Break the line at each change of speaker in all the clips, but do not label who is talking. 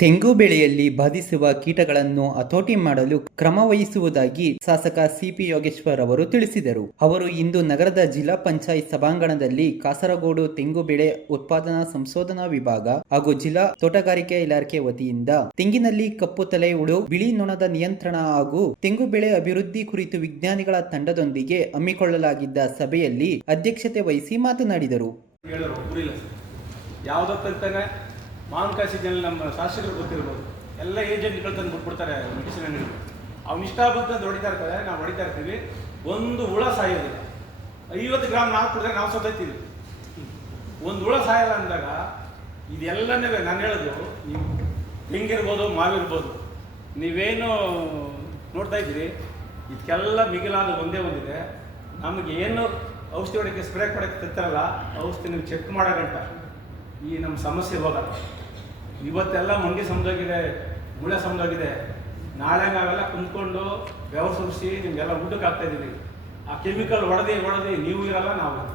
ತೆಂಗು ಬೆಳೆಯಲ್ಲಿ ಬಾಧಿಸುವ ಕೀಟಗಳನ್ನು ಹತೋಟಿ ಮಾಡಲು ಕ್ರಮ ವಹಿಸುವುದಾಗಿ ಶಾಸಕ ಸಿಪಿ ಯೋಗೇಶ್ವರ್ ಅವರು ತಿಳಿಸಿದರು. ಅವರು ಇಂದು ನಗರದ ಜಿಲ್ಲಾ ಪಂಚಾಯತ್ ಸಭಾಂಗಣದಲ್ಲಿ ಕಾಸರಗೋಡು ತೆಂಗು ಬೆಳೆ ಉತ್ಪಾದನಾ ಸಂಶೋಧನಾ ವಿಭಾಗ ಹಾಗೂ ಜಿಲ್ಲಾ ತೋಟಗಾರಿಕೆ ಇಲಾಖೆ ವತಿಯಿಂದ ತೆಂಗಿನಲ್ಲಿ ಕಪ್ಪು ತಲೆ ಹುಳು ಬಿಳಿ ನೊಣದ ನಿಯಂತ್ರಣ ಹಾಗೂ ತೆಂಗು ಬೆಳೆ ಅಭಿವೃದ್ಧಿ ಕುರಿತು ವಿಜ್ಞಾನಿಗಳ ತಂಡದೊಂದಿಗೆ ಹಮ್ಮಿಕೊಳ್ಳಲಾಗಿದ್ದ ಸಭೆಯಲ್ಲಿ ಅಧ್ಯಕ್ಷತೆ ವಹಿಸಿ ಮಾತನಾಡಿದರು.
ಮಾವಿನಕಾಯಿ ಸೀಸನಲ್ಲಿ ನಮ್ಮ ಶಾಸಕರು ಗೊತ್ತಿರ್ಬೋದು. ಎಲ್ಲ ಏಜೆಂಟ್ಗಳು ತಂದು ಬಿಟ್ಬಿಡ್ತಾರೆ ಮೆಡಿಸಿನ್ ಅಂಗಡಿ ಅವ್ನು ಇಷ್ಟ ಬಂದು ಹೊಡಿತಾ ಇರ್ತಾರೆ, ನಾವು ಹೊಡಿತಾ ಇರ್ತೀವಿ. ಒಂದು ಹುಳ ಸಾಯೋದಿಲ್ಲ. ಐವತ್ತು ಗ್ರಾಮ್ ನಾವು ಕುಡಿದ್ರೆ ನಾವು ಸತ್ತೈತೀವಿ ಒಂದು ಹುಳ ಸಾಯಲ್ಲ ಅಂದಾಗ ಇದೆಲ್ಲನೇ ನಾನು ಹೇಳೋದು, ನೀವು ಹೆಂಗಿರ್ಬೋದು ಮಾವಿರ್ಬೋದು, ನೀವೇನು ನೋಡ್ತಾ ಇದ್ದೀರಿ? ಇದಕ್ಕೆಲ್ಲ ಮಿಗಿಲಾದ ಒಂದೇ ಒಂದಿದೆ. ನಮಗೆ ಏನು ಔಷಧಿ ಹೊಡೋಕ್ಕೆ ಸ್ಪ್ರೇ ಕೊಡಕ್ಕೆ ತಿಂತಾರಲ್ಲ ಔಷಧಿ ನೀವು ಚೆಕ್ ಮಾಡೋ ಗಂಟ. ಈ ನಮ್ಮ ಸಮಸ್ಯೆ ಹೋಗಲ್ಲ ಇವತ್ತೆಲ್ಲ ಮಂಡಿ ಸಮುದಾಗಿದೆ ಗುಳೆ ಸಮದಾಗಿದೆ ನಾಳೆ ನಾವೆಲ್ಲ ಕುಂತ್ಕೊಂಡು ಬೆವರು ಸುರಿಸಿ ನಿಮಗೆಲ್ಲ ಊಟಕ್ಕೆ ಆಗ್ತಾ ಇದ್ದೀವಿ. ಆ ಕೆಮಿಕಲ್ ಹೊಡೆದಿ ಹೊಡೆದಿ ನೀವು ಇರಲ್ಲ ನಾವು ಇರಲ್ಲ.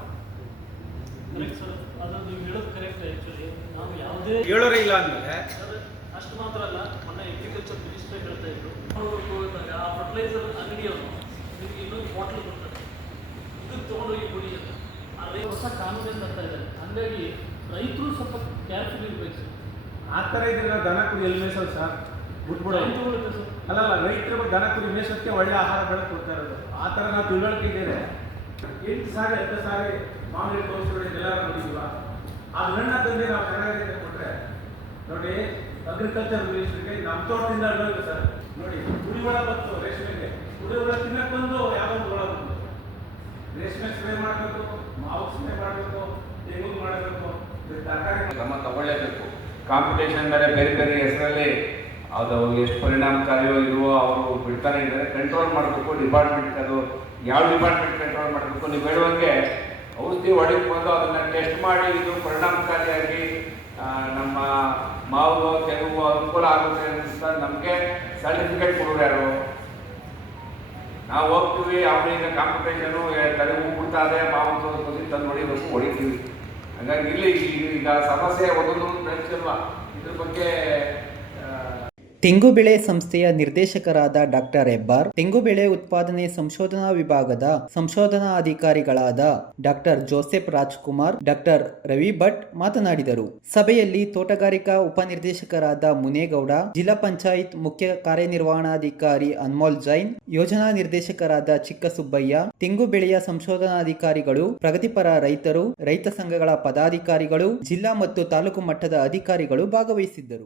ಅದು ನೀವು ಹೇಳೋದು ಕರೆಕ್ಟ್ ಆ್ಯಕ್ಚುಲಿ ನಾವು ಯಾವುದೇ
ಹೇಳೋರೇ ಇಲ್ಲ ಅಂದಮೇಲೆ.
ಅಷ್ಟು ಮಾತ್ರ ಅಲ್ಲ ಮೊನ್ನೆ ಅಗ್ರಿಕಲ್ಚರ್ ಮಿನಿಸ್ಟರ್ ಹೇಳ್ತಾ ಇದ್ರು. ಹೋದಾಗ ಆ ಫರ್ಟಿಲೈಸರ್ ಅಂಗಡಿಯವರು ನಿಮಗೆ ಇನ್ನೊಂದು ಬಾಟ್ಲ್ ಕೊಡ್ತಾರೆ. ಇದು ತಗೊಂಡೋಗಿ ಕೊಡಿ ಅಂತ. ಆ ಹೊಸ ಕಾನೂನಿಂದ ಬರ್ತಾ ಇದ್ದಾರೆ. ಹಂಗಾಗಿ ರೈತರು ಸ್ವಲ್ಪ ಕ್ಯಾರ್ಫುಲ್ ಇರಬೇಕು
ಆ ಥರ ಇದ್ರೆ ದನ ಕುರಿ ಎಲ್ಲಿ ಮೇಸಲ್ ಸರ್? ಬಿಟ್ಬಿಡೋದು.
ಅಲ್ಲ
ಅಲ್ಲ ರೈತರು ದನ ಕುರಿ ಮೇಸಕ್ಕೆ ಒಳ್ಳೆ ಆಹಾರ ಬೆಳೆ ಕೊಡ್ತಾ ಇರೋದು. ಆ ಥರ ನಾವು ತಿಳುವಳಿಕೆ ಇದ್ದೇನೆ ಎಂಟು ಸಾರಿ ಹತ್ತು ಸಾರಿ ಮಾಮೂಲಿ ತೋರಿಸ್ಬಿಡಿ ಎಲ್ಲ ನೋಡಿದ್ವಾ ಆ ಹಣ್ಣ ತಂದು ನಾವು ಚೆನ್ನಾಗಿ ಕೊಟ್ಟರೆ ನೋಡಿ ಅಗ್ರಿಕಲ್ಚರ್ ಮಿನಿಸ್ಟ್ರಿಗೆ ನಮ್ಮ ತೋಟದಿಂದ ಹಣ್ಣು ಸರ್. ನೋಡಿ ಒಳ ಬಂತು ರೇಷ್ಮೆಗೆ. ಒಳ ತಿನ್ನಕ್ಕೆ ಬಂದು ಯಾವ ಒಂದು ಒಳ ಬಂತು? ರೇಷ್ಮೆ ಸ್ಪ್ರೇ ಮಾಡಬೇಕು ಮಾವು ಸ್ಪ್ರೇ ಮಾಡಬೇಕು ತೆಂಗು ಮಾಡಬೇಕು.
ಕ್ರಮ ತಗೊಳ್ಳೇಬೇಕು. ಕಾಂಪಿಟೇಷನ್ ಮೇಲೆ ಬೇರೆ ಬೇರೆ ಹೆಸರಲ್ಲಿ ಅದು ಎಷ್ಟು ಪರಿಣಾಮಕಾರಿಯೋ ಇರುವೋ ಅವರು ಬಿಡ್ತಾನೆ ಇದ್ದಾರೆ ಕಂಟ್ರೋಲ್ ಮಾಡಬೇಕು ಡಿಪಾರ್ಟ್ಮೆಂಟ್ ಅದು. ಯಾವ ಡಿಪಾರ್ಟ್ಮೆಂಟ್ ಕಂಟ್ರೋಲ್ ಮಾಡಬೇಕು? ನೀವು ಹೇಳುವಂಗೆ ಔಷಧಿ ಒಳಗೆ ಬಂದು ಅದನ್ನು ಟೆಸ್ಟ್ ಮಾಡಿ ಇದು ಪರಿಣಾಮಕಾರಿಯಾಗಿ ನಮ್ಮ ಮಾವು ತೆಲುಗು ಅನುಕೂಲ ಆಗುತ್ತೆ ಅಂತ ನಮಗೆ ಸರ್ಟಿಫಿಕೇಟ್ ಕೊಡೋರು ಯಾರು? ನಾವು ಹೋಗ್ತೀವಿ, ಅವರಿಂದ ಕಾಂಪಿಟೇಷನು ತಲೆ ಹೂ ಬಿಡ್ತಾರೆ ಮಾವು ತಂದು ಹೊಡಿಬೇಕು ಹೊಡಿತೀವಿ. ಹಾಗಾಗಿ ಇಲ್ಲಿ ಈಗ ಸಮಸ್ಯೆ ಒಂದೊಂದು ಅಲ್ವಾ ಇದ್ರ ಬಗ್ಗೆ
ತೆಂಗು ಬೆಳೆ ಸಂಸ್ಥೆಯ ನಿರ್ದೇಶಕರಾದ ಡಾಕ್ಟರ್ ಹೆಬ್ಬಾರ್, ತೆಂಗು ಬೆಳೆ ಉತ್ಪಾದನೆ ಸಂಶೋಧನಾ ವಿಭಾಗದ ಸಂಶೋಧನಾ ಅಧಿಕಾರಿಗಳಾದ doctor Joseph Rajkumar, doctor Ravi Bhat ಮಾತನಾಡಿದರು. ಸಭೆಯಲ್ಲಿ ತೋಟಗಾರಿಕಾ ಉಪನಿರ್ದೇಶಕರಾದ ಮುನೇಗೌಡ, ಜಿಲ್ಲಾ ಪಂಚಾಯತ್ ಮುಖ್ಯ ಕಾರ್ಯನಿರ್ವಹಣಾಧಿಕಾರಿ ಅನ್ಮೋಲ್ ಜೈನ್, ಯೋಜನಾ ನಿರ್ದೇಶಕರಾದ ಚಿಕ್ಕಸುಬ್ಬಯ್ಯ, ತೆಂಗು ಬೆಳೆಯ ಸಂಶೋಧನಾಧಿಕಾರಿಗಳು ಪ್ರಗತಿಪರ ರೈತರು, ರೈತ ಸಂಘಗಳ ಪದಾಧಿಕಾರಿಗಳು, ಜಿಲ್ಲಾ ಮತ್ತು ತಾಲೂಕು ಮಟ್ಟದ ಅಧಿಕಾರಿಗಳು ಭಾಗವಹಿಸಿದ್ದರು.